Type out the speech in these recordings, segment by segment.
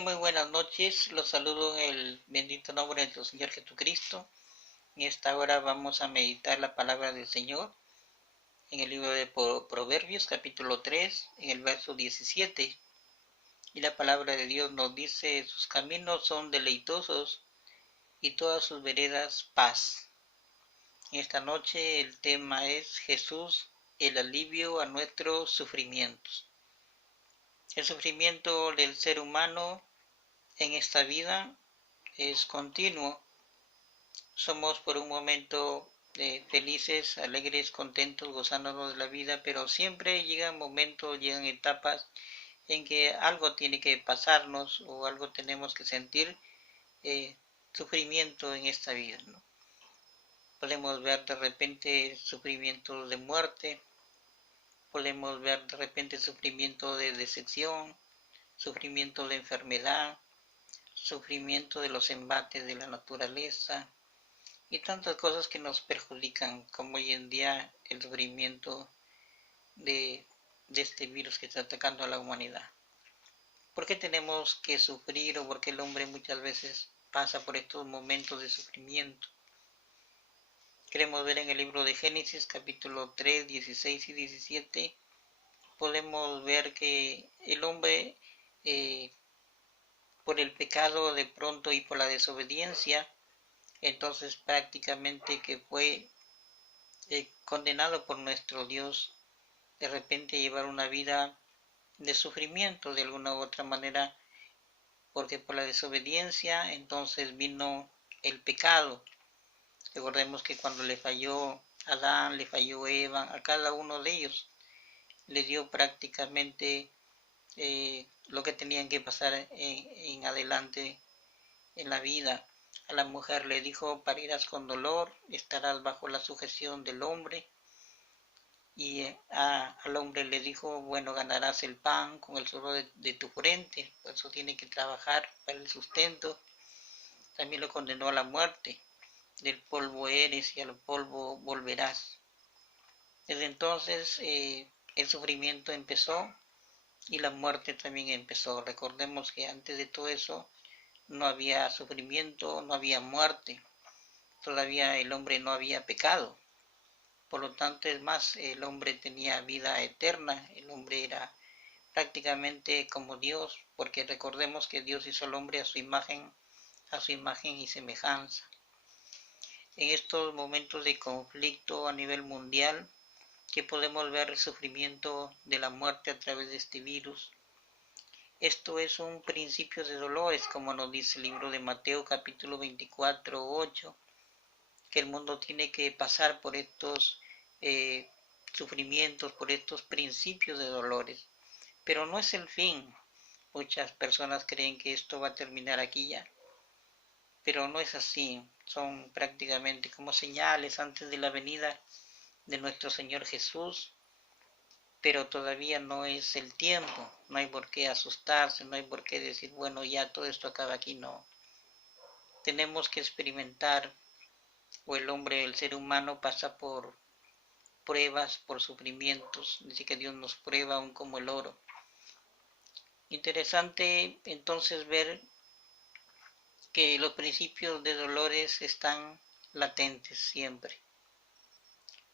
Muy buenas noches. Los saludo en el bendito nombre de nuestro Señor Jesucristo. En esta hora vamos a meditar la palabra del Señor en el libro de Proverbios, capítulo 3, en el verso 17. Y la palabra de Dios nos dice: sus caminos son deleitosos y todas sus veredas paz. En esta noche el tema es Jesús, el alivio a nuestros sufrimientos. El sufrimiento del ser humano en esta vida es continuo. Somos por un momento felices, alegres, contentos, gozándonos de la vida, pero siempre llegan momentos, llegan etapas en que algo tiene que pasarnos o algo tenemos que sentir sufrimiento en esta vida, ¿no? Podemos ver de repente sufrimiento de muerte, podemos ver de repente sufrimiento de decepción, sufrimiento de enfermedad, sufrimiento de los embates de la naturaleza y tantas cosas que nos perjudican, como hoy en día el sufrimiento de, de este virus que está atacando a la humanidad. ¿Por qué tenemos que sufrir o por qué el hombre muchas veces pasa por estos momentos de sufrimiento? Queremos ver en el libro de Génesis capítulo 3, 16 y 17, podemos ver que el hombre por el pecado de pronto y por la desobediencia, entonces prácticamente que fue condenado por nuestro Dios de repente llevar una vida de sufrimiento de alguna u otra manera, porque por la desobediencia entonces vino el pecado. Recordemos que cuando le falló Adán, le falló Eva, a cada uno de ellos le dio prácticamente lo que tenían que pasar en adelante en la vida. A la mujer le dijo: parirás con dolor, estarás bajo la sujeción del hombre. Y al hombre le dijo: bueno, ganarás el pan con el sudor de tu frente, por eso tiene que trabajar para el sustento. También lo condenó a la muerte: del polvo eres y al polvo volverás. Desde entonces el sufrimiento empezó y la muerte también empezó. Recordemos que antes de todo eso no había sufrimiento, no había muerte, todavía el hombre no había pecado. Por lo tanto, es más, el hombre tenía vida eterna, el hombre era prácticamente como Dios, porque recordemos que Dios hizo al hombre a su imagen y semejanza. En estos momentos de conflicto a nivel mundial, que podemos ver el sufrimiento de la muerte a través de este virus, esto es un principio de dolores, como nos dice el libro de Mateo capítulo 24, 8, que el mundo tiene que pasar por estos sufrimientos, por estos principios de dolores, pero no es el fin. Muchas personas creen que esto va a terminar aquí ya, pero no es así. Son prácticamente como señales antes de la venida de nuestro Señor Jesús, pero todavía no es el tiempo. No hay por qué asustarse, no hay por qué decir, bueno, ya todo esto acaba aquí. No, tenemos que experimentar, o el hombre, el ser humano pasa por pruebas, por sufrimientos. Dice que Dios nos prueba aún como el oro. Interesante entonces ver que los principios de dolores están latentes siempre.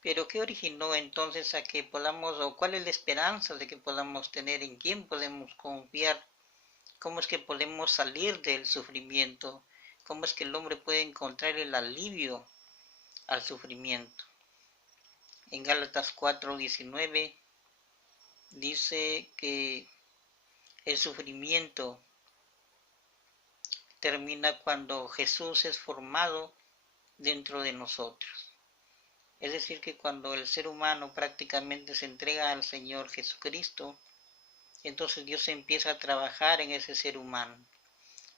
Pero ¿qué originó entonces a que podamos, o cuál es la esperanza de que podamos tener, en quién podemos confiar? ¿Cómo es que podemos salir del sufrimiento? ¿Cómo es que el hombre puede encontrar el alivio al sufrimiento? En Gálatas 4:19 dice que el sufrimiento termina cuando Jesús es formado dentro de nosotros. Es decir, que cuando el ser humano prácticamente se entrega al Señor Jesucristo, entonces Dios empieza a trabajar en ese ser humano.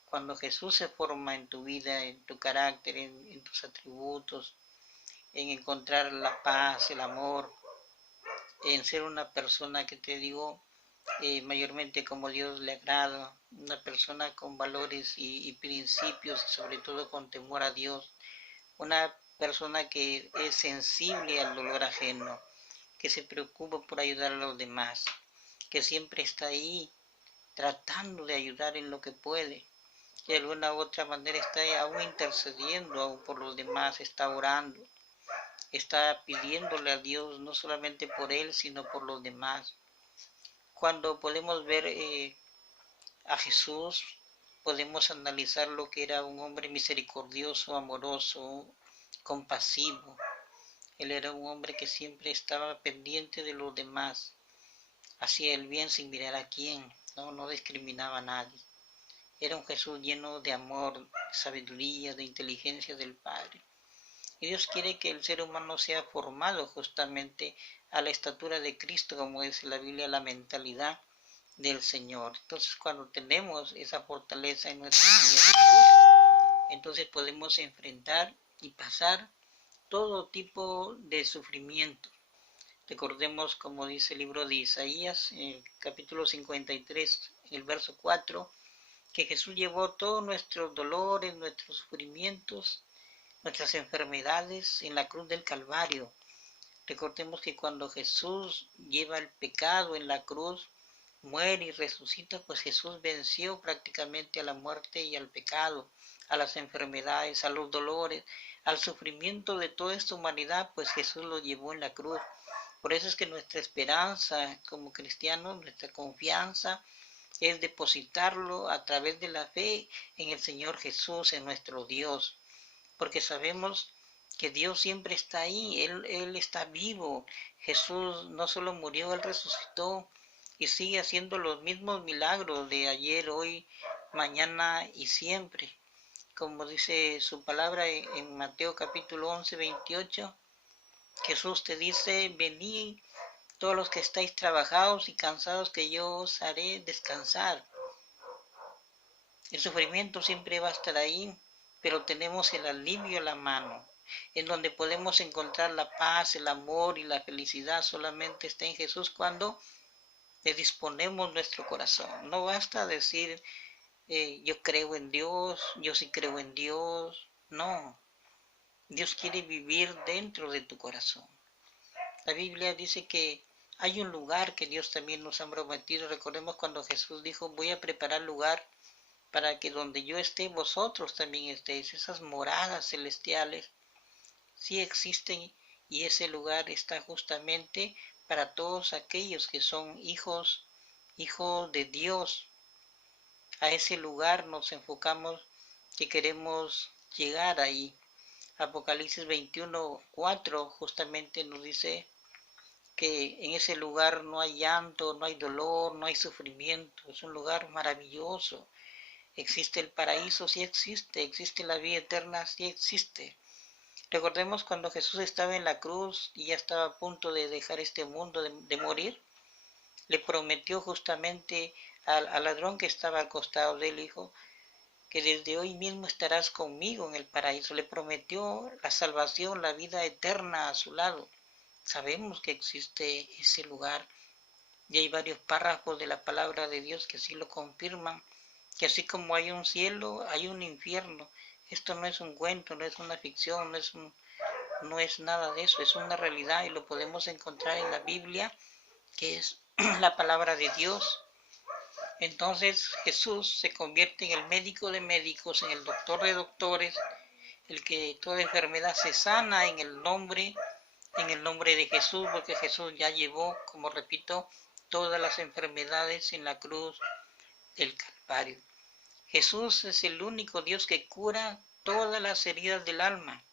Cuando Jesús se forma en tu vida, en tu carácter, en tus atributos, en encontrar la paz, el amor, en ser una persona que te digo, mayormente como Dios le agrada, una persona con valores y principios y sobre todo con temor a Dios, una persona que es sensible al dolor ajeno, que se preocupa por ayudar a los demás, que siempre está ahí tratando de ayudar en lo que puede. De alguna u otra manera está aún intercediendo aún por los demás, está orando, está pidiéndole a Dios no solamente por él, sino por los demás. Cuando podemos ver a Jesús, podemos analizar lo que era un hombre misericordioso, amoroso, compasivo. Él era un hombre que siempre estaba pendiente de los demás, hacía el bien sin mirar a quién, no discriminaba a nadie. Era un Jesús lleno de amor, de sabiduría, de inteligencia del Padre. Y Dios quiere que el ser humano sea formado justamente a la estatura de Cristo, como dice la Biblia, la mentalidad del Señor. Entonces, cuando tenemos esa fortaleza en nuestro Señor Jesús, entonces podemos enfrentar y pasar todo tipo de sufrimiento. Recordemos, como dice el libro de Isaías, en el capítulo 53, el verso 4, que Jesús llevó todos nuestros dolores, nuestros sufrimientos, nuestras enfermedades en la cruz del Calvario. Recordemos que cuando Jesús lleva el pecado en la cruz, muere y resucita, pues Jesús venció prácticamente a la muerte y al pecado, a las enfermedades, a los dolores, al sufrimiento de toda esta humanidad, pues Jesús lo llevó en la cruz. Por eso es que nuestra esperanza como cristianos, nuestra confianza, es depositarlo a través de la fe en el Señor Jesús, en nuestro Dios, porque sabemos que Dios siempre está ahí, Él está vivo. Jesús no solo murió, Él resucitó y sigue haciendo los mismos milagros de ayer, hoy, mañana y siempre. Como dice su palabra en Mateo capítulo 11, 28, Jesús te dice, venid todos los que estáis trabajados y cansados, que yo os haré descansar. El sufrimiento siempre va a estar ahí, pero tenemos el alivio a la mano, en donde podemos encontrar la paz, el amor y la felicidad. Solamente está en Jesús cuando le disponemos nuestro corazón. No basta decir, yo creo en Dios, yo sí creo en Dios. No, Dios quiere vivir dentro de tu corazón. La Biblia dice que hay un lugar que Dios también nos ha prometido. Recordemos cuando Jesús dijo, voy a preparar lugar para que donde yo esté, vosotros también estéis. Esas moradas celestiales sí existen, y ese lugar está justamente para todos aquellos que son hijos de Dios. A ese lugar nos enfocamos, que queremos llegar ahí. Apocalipsis 21:4 justamente nos dice que en ese lugar no hay llanto, no hay dolor, no hay sufrimiento. Es un lugar maravilloso. Existe el paraíso, sí existe la vida eterna, sí existe. Recordemos cuando Jesús estaba en la cruz y ya estaba a punto de dejar este mundo, de morir, le prometió justamente al ladrón que estaba al costado de él, dijo que desde hoy mismo estarás conmigo en el paraíso. Le prometió la salvación, la vida eterna a su lado. Sabemos que existe ese lugar y hay varios párrafos de la palabra de Dios que así lo confirman, que así como hay un cielo, hay un infierno. Esto no es un cuento, no es una ficción, no es nada de eso, es una realidad y lo podemos encontrar en la Biblia, que es la palabra de Dios. Entonces Jesús se convierte en el médico de médicos, en el doctor de doctores, el que toda enfermedad se sana en el nombre de Jesús, porque Jesús ya llevó, como repito, todas las enfermedades en la cruz del Calvario. Jesús es el único Dios que cura todas las heridas del alma,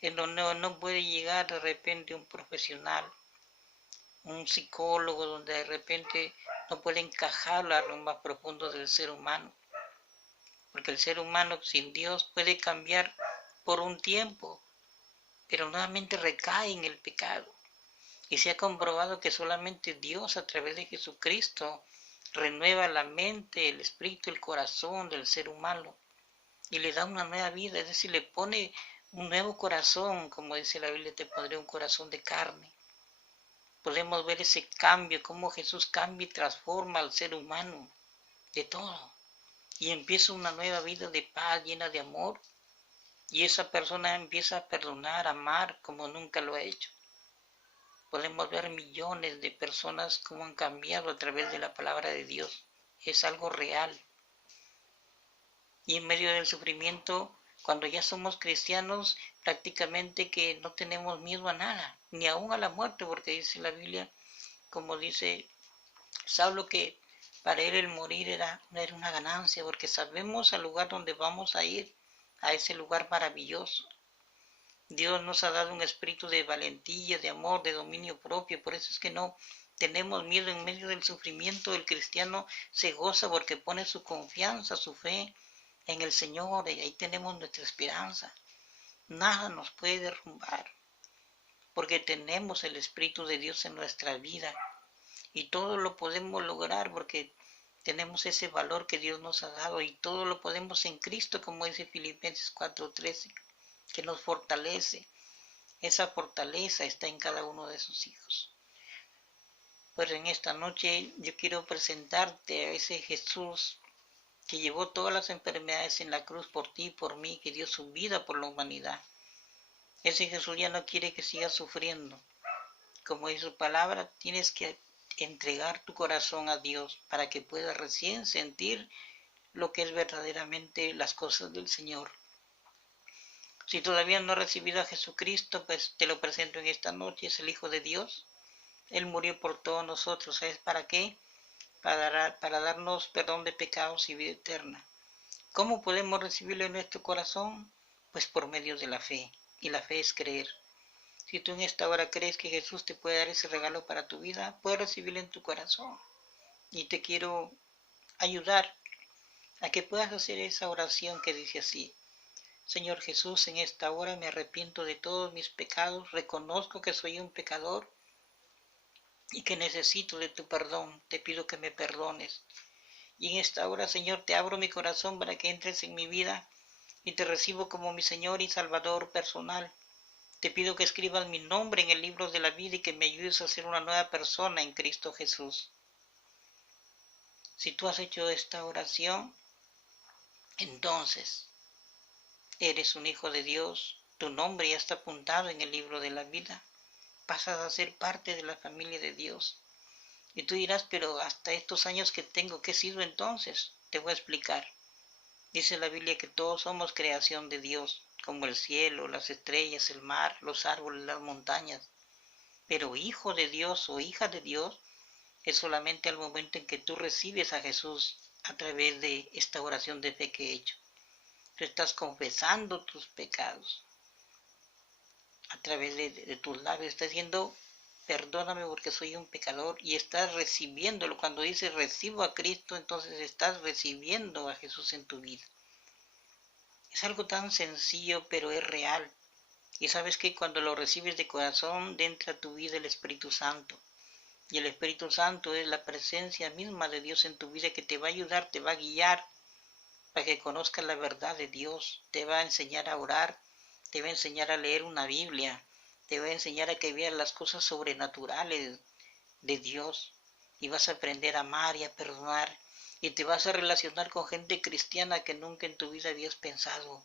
en donde no puede llegar de repente un profesional, un psicólogo, donde de repente no puede encajar a lo más profundo del ser humano, porque el ser humano sin Dios puede cambiar por un tiempo, pero nuevamente recae en el pecado. Y se ha comprobado que solamente Dios, a través de Jesucristo, renueva la mente, el espíritu, el corazón del ser humano y le da una nueva vida, es decir, le pone un nuevo corazón, como dice la Biblia, te pondré un corazón de carne. Podemos ver ese cambio, cómo Jesús cambia y transforma al ser humano de todo. Y empieza una nueva vida de paz, llena de amor. Y esa persona empieza a perdonar, a amar como nunca lo ha hecho. Podemos ver millones de personas cómo han cambiado a través de la palabra de Dios. es algo real. Y en medio del sufrimiento, cuando ya somos cristianos, prácticamente que no tenemos miedo a nada, ni aún a la muerte, porque dice la Biblia, como dice Saulo, que para él el morir era una ganancia, porque sabemos al lugar donde vamos a ir, a ese lugar maravilloso. Dios nos ha dado un espíritu de valentía, de amor, de dominio propio, por eso es que no tenemos miedo en medio del sufrimiento. El cristiano se goza porque pone su confianza, su fe en el Señor, y ahí tenemos nuestra esperanza. Nada nos puede derrumbar, porque tenemos el Espíritu de Dios en nuestra vida, y todo lo podemos lograr porque tenemos ese valor que Dios nos ha dado, y todo lo podemos en Cristo, como dice Filipenses 4:13, que nos fortalece. Esa fortaleza está en cada uno de sus hijos. Pues en esta noche yo quiero presentarte a ese Jesús que llevó todas las enfermedades en la cruz por ti y por mí, que dio su vida por la humanidad. Ese Jesús ya no quiere que sigas sufriendo. Como dice su palabra, tienes que entregar tu corazón a Dios para que puedas recién sentir lo que es verdaderamente las cosas del Señor. Si todavía no has recibido a Jesucristo, pues te lo presento en esta noche. Es el Hijo de Dios. Él murió por todos nosotros. ¿Sabes para qué? Para darnos perdón de pecados y vida eterna. ¿Cómo podemos recibirlo en nuestro corazón? Pues por medio de la fe. Y la fe es creer. Si tú en esta hora crees que Jesús te puede dar ese regalo para tu vida, puedes recibirlo en tu corazón. Y te quiero ayudar a que puedas hacer esa oración que dice así: Señor Jesús, en esta hora me arrepiento de todos mis pecados, reconozco que soy un pecador y que necesito de tu perdón. Te pido que me perdones. Y en esta hora, Señor, te abro mi corazón para que entres en mi vida y te recibo como mi Señor y Salvador personal. Te pido que escribas mi nombre en el libro de la vida y que me ayudes a ser una nueva persona en Cristo Jesús. Si tú has hecho esta oración, entonces eres un hijo de Dios. Tu nombre ya está apuntado en el libro de la vida. Pasas a ser parte de la familia de Dios. Y tú dirás, pero hasta estos años que tengo, ¿qué he sido entonces? Te voy a explicar. Dice la Biblia que todos somos creación de Dios, como el cielo, las estrellas, el mar, los árboles, las montañas. Pero hijo de Dios o hija de Dios es solamente al momento en que tú recibes a Jesús a través de esta oración de fe que he hecho. Tú estás confesando tus pecados a través de tus labios. Estás diciendo, perdóname porque soy un pecador, y estás recibiéndolo. Cuando dices recibo a Cristo, entonces estás recibiendo a Jesús en tu vida. Es algo tan sencillo, pero es real. Y sabes que cuando lo recibes de corazón, entra a tu vida el Espíritu Santo. Y el Espíritu Santo es la presencia misma de Dios en tu vida, que te va a ayudar, te va a guiar para que conozcas la verdad de Dios. Te va a enseñar a orar, te va a enseñar a leer una Biblia, te va a enseñar a que veas las cosas sobrenaturales de Dios. Y vas a aprender a amar y a perdonar. Y te vas a relacionar con gente cristiana que nunca en tu vida habías pensado.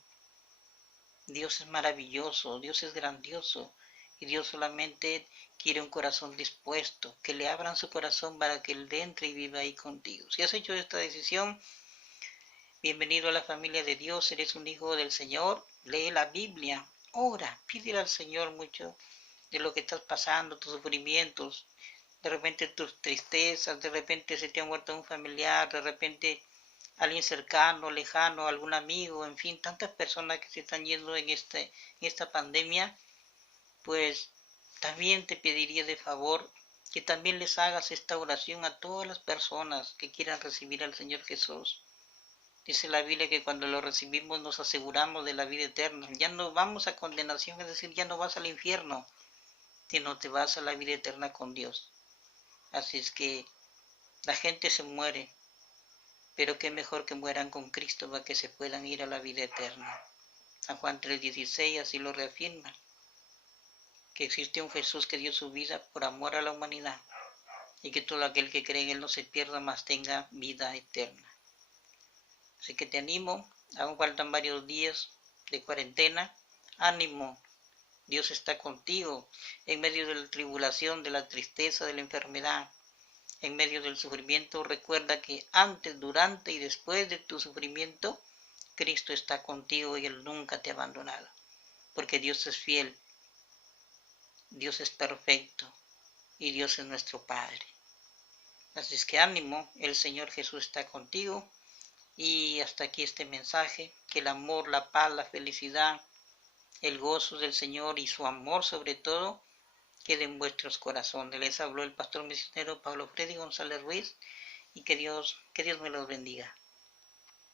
Dios es maravilloso, Dios es grandioso, y Dios solamente quiere un corazón dispuesto, que le abran su corazón para que Él entre y viva ahí contigo. Si has hecho esta decisión, bienvenido a la familia de Dios, eres un hijo del Señor. Lee la Biblia, ora, pídele al Señor mucho de lo que estás pasando, tus sufrimientos, de repente tus tristezas, de repente se te ha muerto un familiar, de repente alguien cercano, lejano, algún amigo, en fin, tantas personas que se están yendo en esta pandemia. Pues también te pediría de favor que también les hagas esta oración a todas las personas que quieran recibir al Señor Jesús. Dice la Biblia que cuando lo recibimos nos aseguramos de la vida eterna. Ya no vamos a condenación, es decir, ya no vas al infierno, sino te vas a la vida eterna con Dios. Así es que la gente se muere, pero qué mejor que mueran con Cristo para que se puedan ir a la vida eterna. San Juan 3:16 así lo reafirma, que existe un Jesús que dio su vida por amor a la humanidad, y que todo aquel que cree en Él no se pierda, mas tenga vida eterna. Así que te animo, aún faltan varios días de cuarentena, ánimo, Dios está contigo en medio de la tribulación, de la tristeza, de la enfermedad. en medio del sufrimiento, recuerda que antes, durante y después de tu sufrimiento, Cristo está contigo y Él nunca te ha abandonado, porque Dios es fiel, Dios es perfecto y Dios es nuestro Padre. Así es que ánimo, el Señor Jesús está contigo. Y hasta aquí este mensaje, que el amor, la paz, la felicidad, el gozo del Señor y su amor sobre todo, quede en vuestros corazones. Les habló el pastor misionero Pablo Freddy González Ruiz y que Dios me los bendiga.